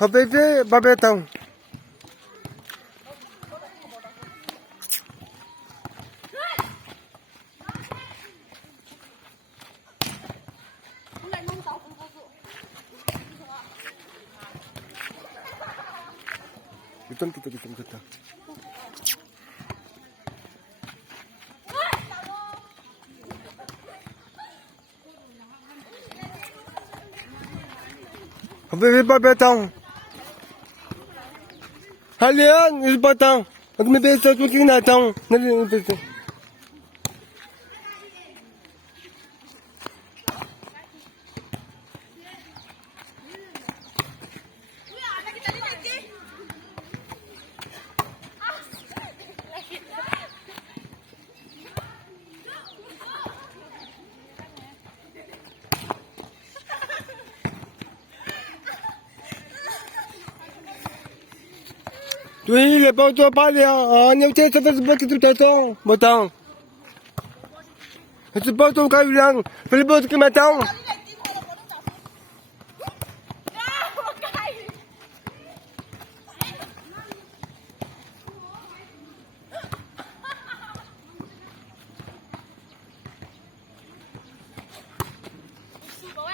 好贝贝，宝贝等。Betul kita kata. Habis batang. Halian, is batang. Pag may beso ko kinatang, nalilito. Oui, les pas toi parler en était ça fait beaucoup de temps. Batang. C'est pas ton cas bilang. Fais le bot que m'attend.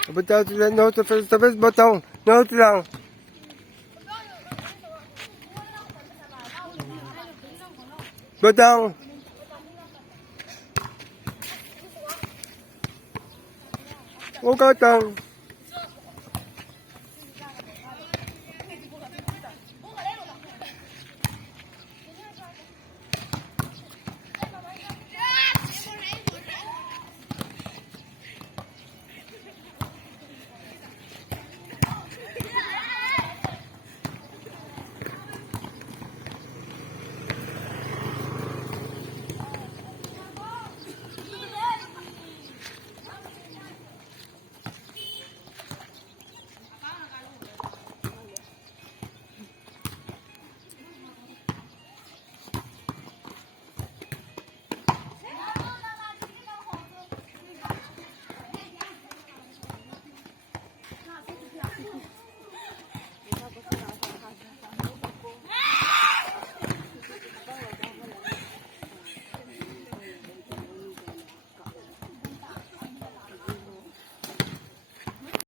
Batang tu là non, ça fait batang. Non tu là. Batang. Ô cá tầng.